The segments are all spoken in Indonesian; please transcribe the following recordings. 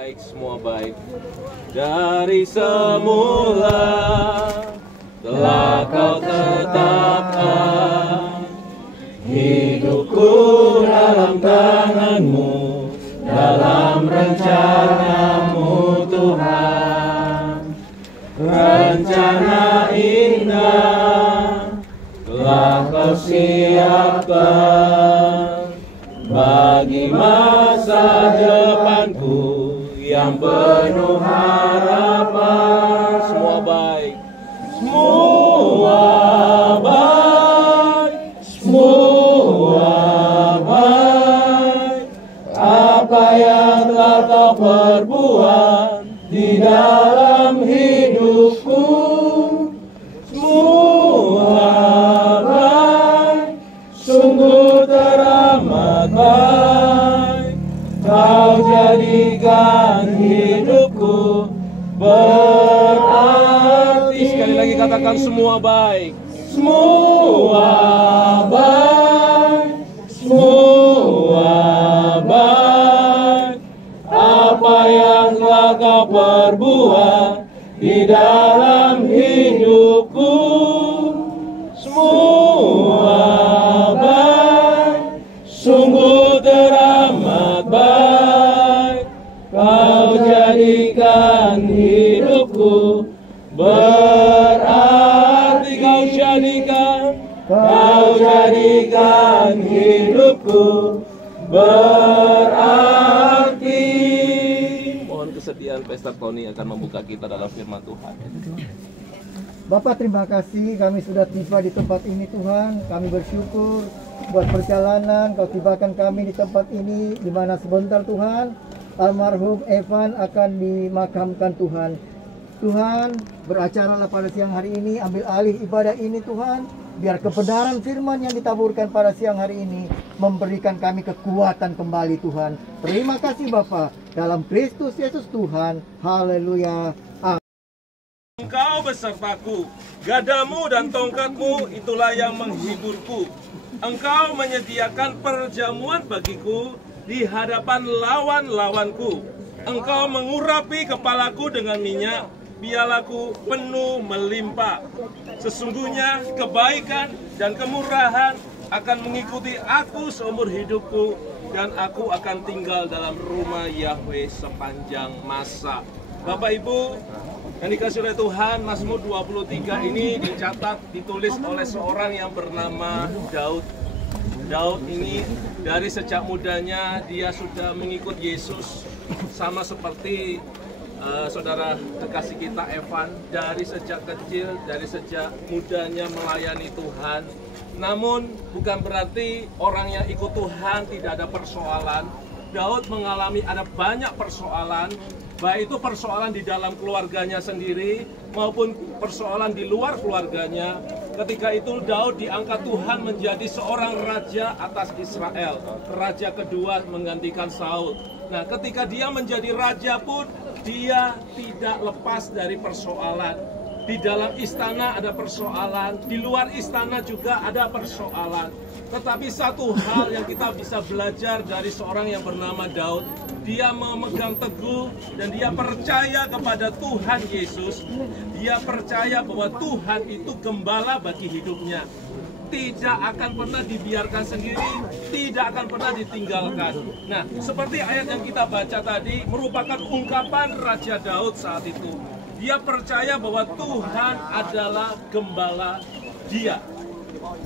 Baik, semua baik. Dari semula telah kau tetapkan hidupku dalam tanganmu, dalam rencanamu Tuhan. Rencana indah telah kau siapkan bagi masa depanku yang penuh harapan. Semua baik, semua baik, semua baik. Apa yang telah kau perbuat di dalam hidupku, semua baik, sungguh teramat baik. Kau jadikan hidupku berarti. Sekali lagi katakan semua baik. Semua baik, semua baik. Apa yang telah kau perbuat di dalam hidupku, semua baik, sungguh teramat baik. Kau jadikan hidupku berarti. Kau jadikan hidupku berarti. Mohon kesediaan Pastor Tony akan membuka kita dalam firman Tuhan. Bapak, terima kasih kami sudah tiba di tempat ini Tuhan. Kami bersyukur buat perjalanan Kau tibakan kami di tempat ini, di mana sebentar Tuhan almarhum Evan akan dimakamkan Tuhan. Tuhan, beracaralah pada siang hari ini, ambil alih ibadah ini Tuhan. Biar kebenaran firman yang ditaburkan pada siang hari ini memberikan kami kekuatan kembali Tuhan. Terima kasih Bapa, dalam Kristus Yesus Tuhan. Haleluya. Engkau besertaku, gadamu dan tongkatmu itulah yang menghiburku. Engkau menyediakan perjamuan bagiku di hadapan lawan-lawanku. Engkau mengurapi kepalaku dengan minyak, pialaku penuh melimpah. Sesungguhnya kebaikan dan kemurahan akan mengikuti aku seumur hidupku, dan aku akan tinggal dalam rumah Yahweh sepanjang masa. Bapak Ibu yang dikasih oleh Tuhan, Mazmur 23 ini ditulis oleh seorang yang bernama Daud. Daud ini dari sejak mudanya dia sudah mengikut Yesus, sama seperti saudara kekasih kita Evan, dari sejak kecil, dari sejak mudanya melayani Tuhan. Namun bukan berarti orang yang ikut Tuhan tidak ada persoalan. Daud mengalami ada banyak persoalan, baik itu persoalan di dalam keluarganya sendiri maupun persoalan di luar keluarganya. Ketika itu Daud diangkat Tuhan menjadi seorang raja atas Israel, raja kedua menggantikan Saul. Nah, ketika dia menjadi raja pun dia tidak lepas dari persoalan. Di dalam istana ada persoalan, di luar istana juga ada persoalan. Tetapi satu hal yang kita bisa belajar dari seorang yang bernama Daud, dia memegang teguh dan dia percaya kepada Tuhan Yesus. Dia percaya bahwa Tuhan itu gembala bagi hidupnya. Tidak akan pernah dibiarkan sendiri, tidak akan pernah ditinggalkan. Nah, seperti ayat yang kita baca tadi merupakan ungkapan Raja Daud saat itu. Dia percaya bahwa Tuhan adalah gembala dia.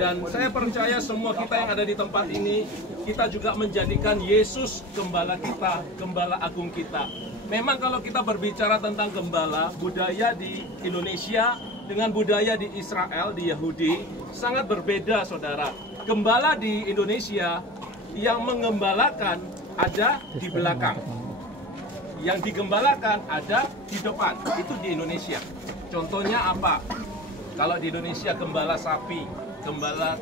Dan saya percaya semua kita yang ada di tempat ini, kita juga menjadikan Yesus gembala kita, gembala agung kita. Memang kalau kita berbicara tentang gembala, budaya di Indonesia dengan budaya di Israel, di Yahudi, sangat berbeda, saudara. Gembala di Indonesia yang mengembalakan ada di belakang, yang digembalakan ada di depan. Itu di Indonesia. Contohnya apa? Kalau di Indonesia gembala sapi, gembala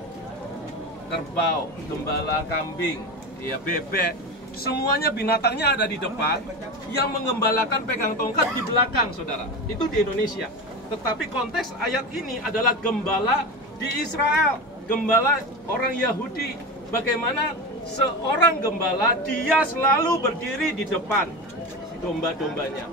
kerbau, gembala kambing, ya bebek, semuanya binatangnya ada di depan, yang mengembalakan pegang tongkat di belakang, saudara. Itu di Indonesia. Tetapi konteks ayat ini adalah gembala di Israel, gembala orang Yahudi. Bagaimana seorang gembala, dia selalu berdiri di depan. domba-dombanya.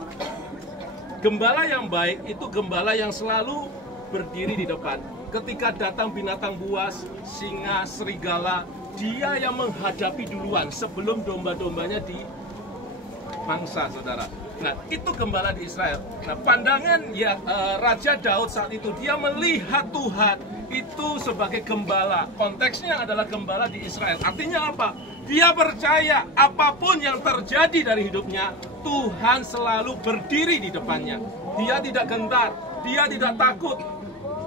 Gembala yang baik itu gembala yang selalu berdiri di depan. Ketika datang binatang buas, singa, serigala, dia yang menghadapi duluan sebelum domba-dombanya dimangsa, saudara. Nah, itu gembala di Israel. Nah, pandangan ya Raja Daud saat itu, dia melihat Tuhan itu sebagai gembala. Konteksnya adalah gembala di Israel. Artinya apa? Dia percaya apapun yang terjadi dari hidupnya, Tuhan selalu berdiri di depannya. Dia tidak gentar, dia tidak takut.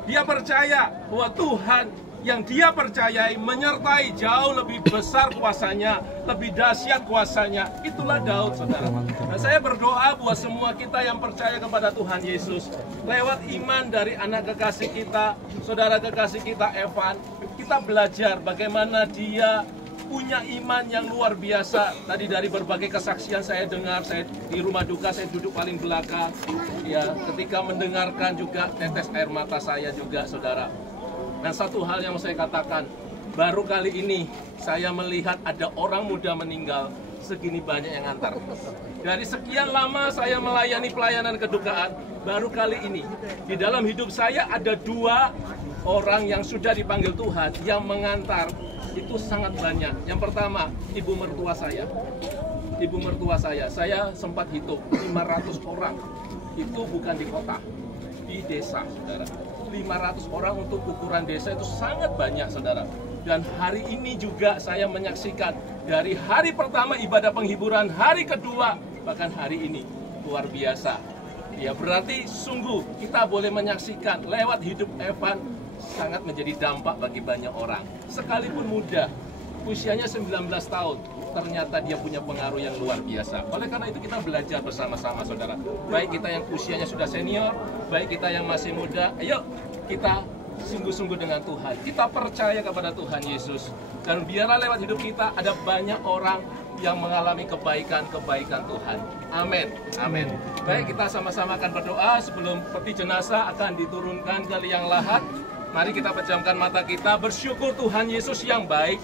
Dia percaya bahwa Tuhan yang dia percayai menyertai jauh lebih besar kuasanya, lebih dahsyat kuasanya. Itulah Daud, saudara. Nah, saya berdoa buat semua kita yang percaya kepada Tuhan Yesus, lewat iman dari anak kekasih kita, saudara kekasih kita Evan, kita belajar bagaimana dia punya iman yang luar biasa. Tadi dari berbagai kesaksian saya dengar, saya di rumah duka saya duduk paling belakang. Ya, ketika mendengarkan juga tetes air mata saya juga, saudara. Dan satu hal yang mau saya katakan, baru kali ini saya melihat ada orang muda meninggal segini banyak yang antar. Dari sekian lama saya melayani pelayanan kedukaan, baru kali ini di dalam hidup saya ada 2 orang yang sudah dipanggil Tuhan yang mengantar. Itu sangat banyak. Yang pertama, ibu mertua saya. Ibu mertua saya sempat hitung 500 orang. Itu bukan di kota, di desa, saudara. 500 orang untuk ukuran desa itu sangat banyak, saudara. Dan hari ini juga saya menyaksikan dari hari pertama ibadah penghiburan, hari kedua, bahkan hari ini luar biasa. Ya, berarti sungguh kita boleh menyaksikan lewat hidup Evan sangat menjadi dampak bagi banyak orang. Sekalipun muda, usianya 19 tahun, ternyata dia punya pengaruh yang luar biasa. Oleh karena itu kita belajar bersama-sama, saudara. Baik kita yang usianya sudah senior, baik kita yang masih muda, ayo kita sungguh-sungguh dengan Tuhan. Kita percaya kepada Tuhan Yesus. Dan biarlah lewat hidup kita ada banyak orang yang mengalami kebaikan-kebaikan Tuhan. Amin. Amin. Baik, kita sama-sama akan berdoa sebelum peti jenazah akan diturunkan ke liang lahat. Mari kita pejamkan mata kita, bersyukur Tuhan Yesus yang baik.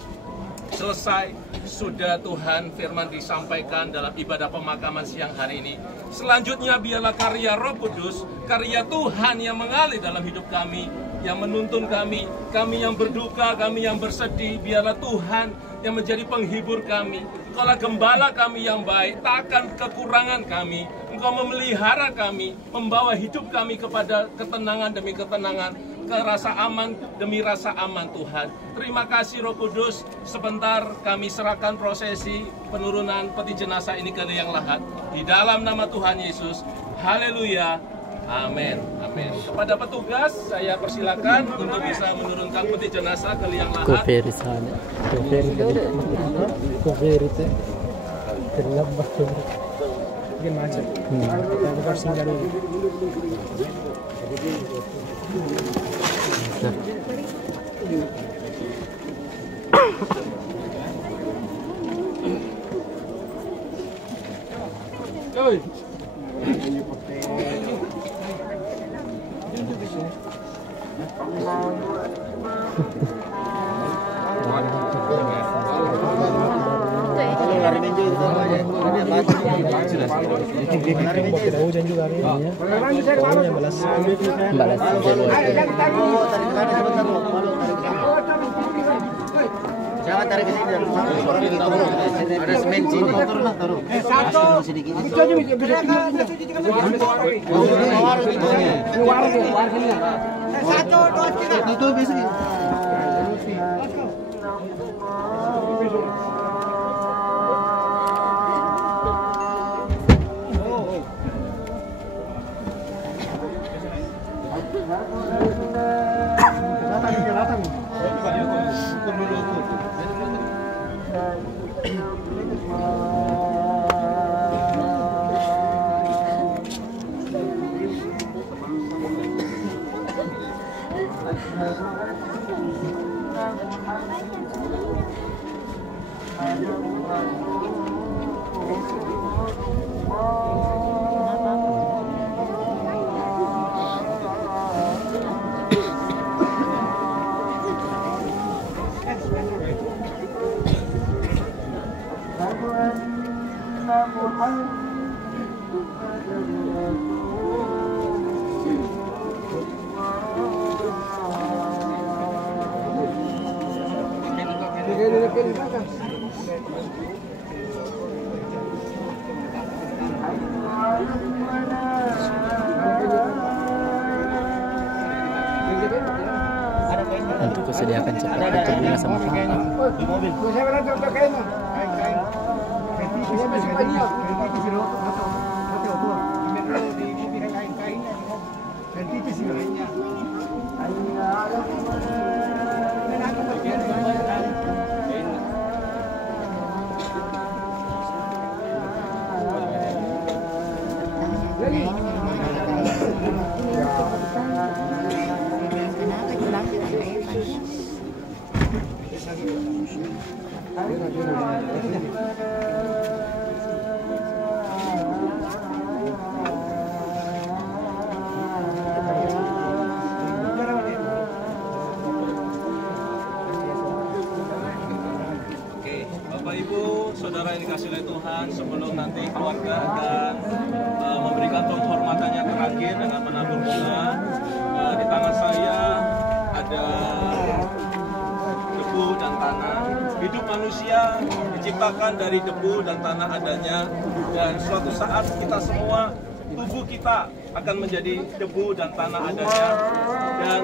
Selesai, sudah Tuhan firman disampaikan dalam ibadah pemakaman siang hari ini. Selanjutnya biarlah karya Roh Kudus, karya Tuhan yang mengalir dalam hidup kami, yang menuntun kami yang berduka, kami yang bersedih, biarlah Tuhan yang menjadi penghibur kami. Engkaulah gembala kami yang baik, tak akan kekurangan kami. Engkau memelihara kami, membawa hidup kami kepada ketenangan demi ketenangan, ke rasa aman demi rasa aman, Tuhan. Terima kasih Roh Kudus. Sebentar kami serahkan prosesi penurunan peti jenazah ini ke liang lahat di dalam nama Tuhan Yesus. Haleluya. Amin. Amin. Kepada petugas saya persilakan untuk bisa menurunkan peti jenazah ke liang lahat. Jangan tarik ke sini, ada semen sini. Satu sedikit. Satu, dua, tiga. Itu bisa. Untuk kesediakan cepat untuk bunga sama kamu. Bapak Ibu, saudara yang dikasih oleh Tuhan, sebelum nanti keluarga akan memberikan penghormatannya terakhir dengan menabur bunga, di tangan saya ada debu dan tanah. Hidup manusia diciptakan dari debu dan tanah adanya, dan suatu saat kita semua, tubuh kita akan menjadi debu dan tanah adanya, dan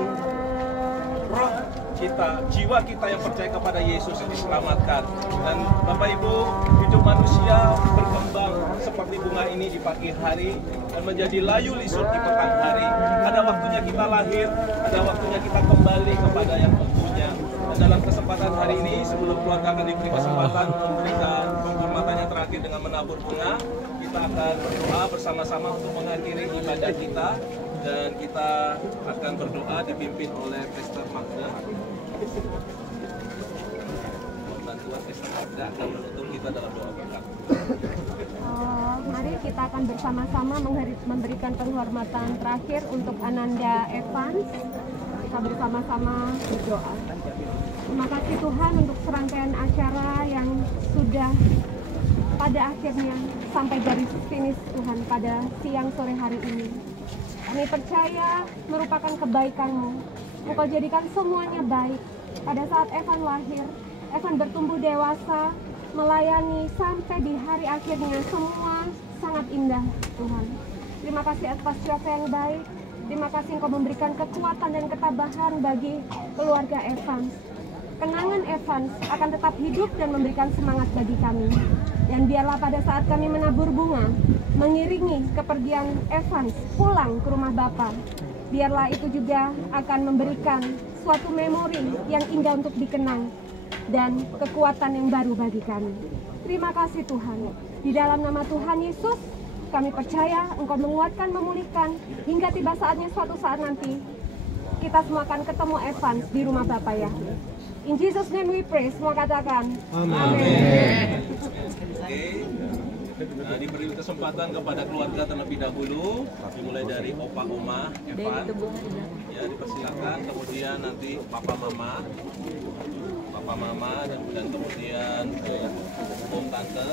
roh kita, jiwa kita yang percaya kepada Yesus diselamatkan. Dan Bapak Ibu, hidup manusia berkembang seperti bunga ini di pagi hari dan menjadi layu lisut di petang hari. Ada waktunya kita lahir, ada waktunya kita kembali kepada yang mempunya. Dan dalam kesempatan hari ini, sebelum keluarga akan diberi kesempatan memberikan penghormatannya terakhir dengan menabur bunga, kita akan berdoa bersama-sama untuk mengakhiri ibadah kita. Dan kita akan berdoa dipimpin oleh Pastor Magda. Bantuan Pastor Magda akan menutup kita dalam doa berkat. Mari kita akan bersama-sama memberikan penghormatan terakhir untuk Ananda Evans. Kita bersama-sama berdoa. Terima kasih Tuhan untuk serangkaian acara yang sudah pada akhirnya sampai garis finish Tuhan pada siang sore hari ini. Kami percaya merupakan kebaikan-Mu. Engkau jadikan semuanya baik. Pada saat Evan lahir, Evan bertumbuh dewasa, melayani sampai di hari akhirnya, semua sangat indah Tuhan. Terima kasih atas siapa yang baik. Terima kasih Engkau memberikan kekuatan dan ketabahan bagi keluarga Evans. Kenangan Evans akan tetap hidup dan memberikan semangat bagi kami. Dan biarlah pada saat kami menabur bunga, mengiringi kepergian Evans pulang ke rumah Bapa, biarlah itu juga akan memberikan suatu memori yang indah untuk dikenang dan kekuatan yang baru bagi kami. Terima kasih Tuhan. Di dalam nama Tuhan Yesus, kami percaya Engkau menguatkan, memulihkan, hingga tiba saatnya suatu saat nanti kita semua akan ketemu Evans di rumah Bapa ya. In Jesus' name we pray. Semua katakan Amin. Diberi kesempatan kepada keluarga terlebih dahulu, dimulai dari Opa Oma Evan, ya dipersilakan, kemudian nanti Papa Mama dan kemudian Om Tante,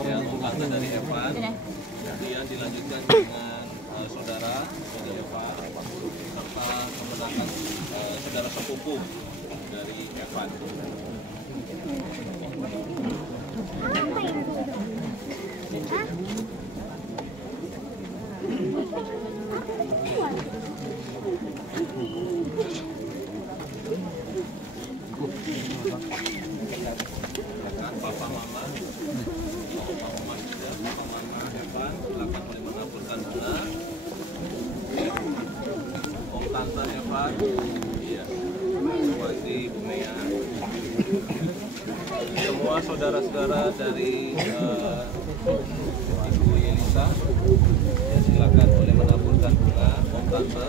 ya Om Tante dari Evan, kemudian dilanjutkan dengan saudara Eva, serta kemenangan saudara sepupu dari Evan. Papa Mama juga, Papa Mama Evan, silakan boleh menaburkan bunga. Om Tante Evan, iya, seperti Bu Mea. Semua saudara-saudara dari Ibu Yelisa, ya silakan boleh menaburkan bunga. Om Tante.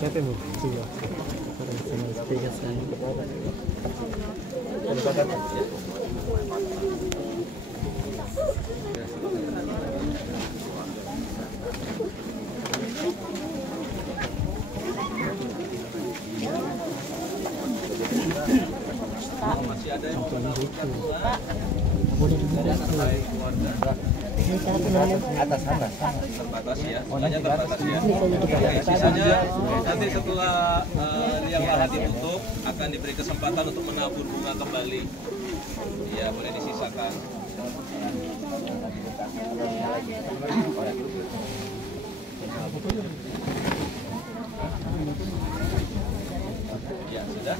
Capek Bu, juga. Masih ada yang mau menaburkan bunga? Baik keluarga. Atas sana. Terbatas ya, semuanya terbatas ya. Oke, sisanya nanti setelah liang lahat ditutup akan diberi kesempatan untuk menabur bunga kembali. Ya, boleh disisakan. Ya, sudah.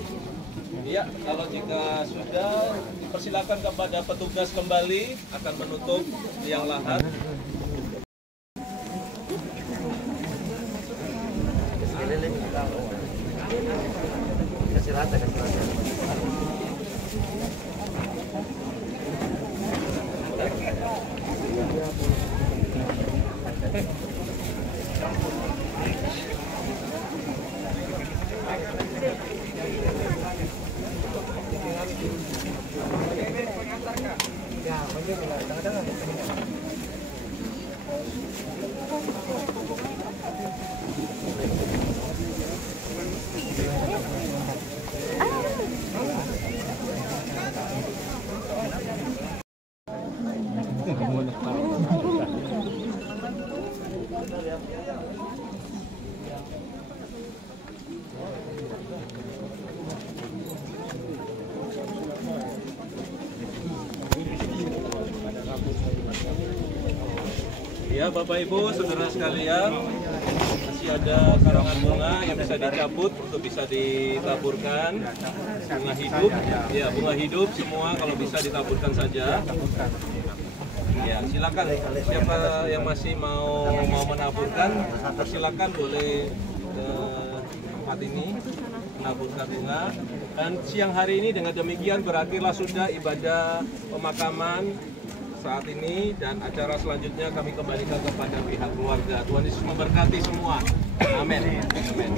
Iya, kalau jika sudah, dipersilakan kepada petugas kembali akan menutup liang lahat. Kasih rata. Ya, Bapak Ibu, saudara sekalian, masih ada karangan bunga yang bisa dicabut untuk bisa ditaburkan. Bunga hidup, ya bunga hidup semua kalau bisa ditaburkan saja. Ya, silakan siapa yang masih mau menaburkan, silakan boleh ke tempat ini menaburkan bunga. Dan siang hari ini dengan demikian berakhirlah sudah ibadah pemakaman saat ini, dan acara selanjutnya kami kembalikan kepada pihak keluarga. Tuhan Yesus memberkati semua. Amin. Amin.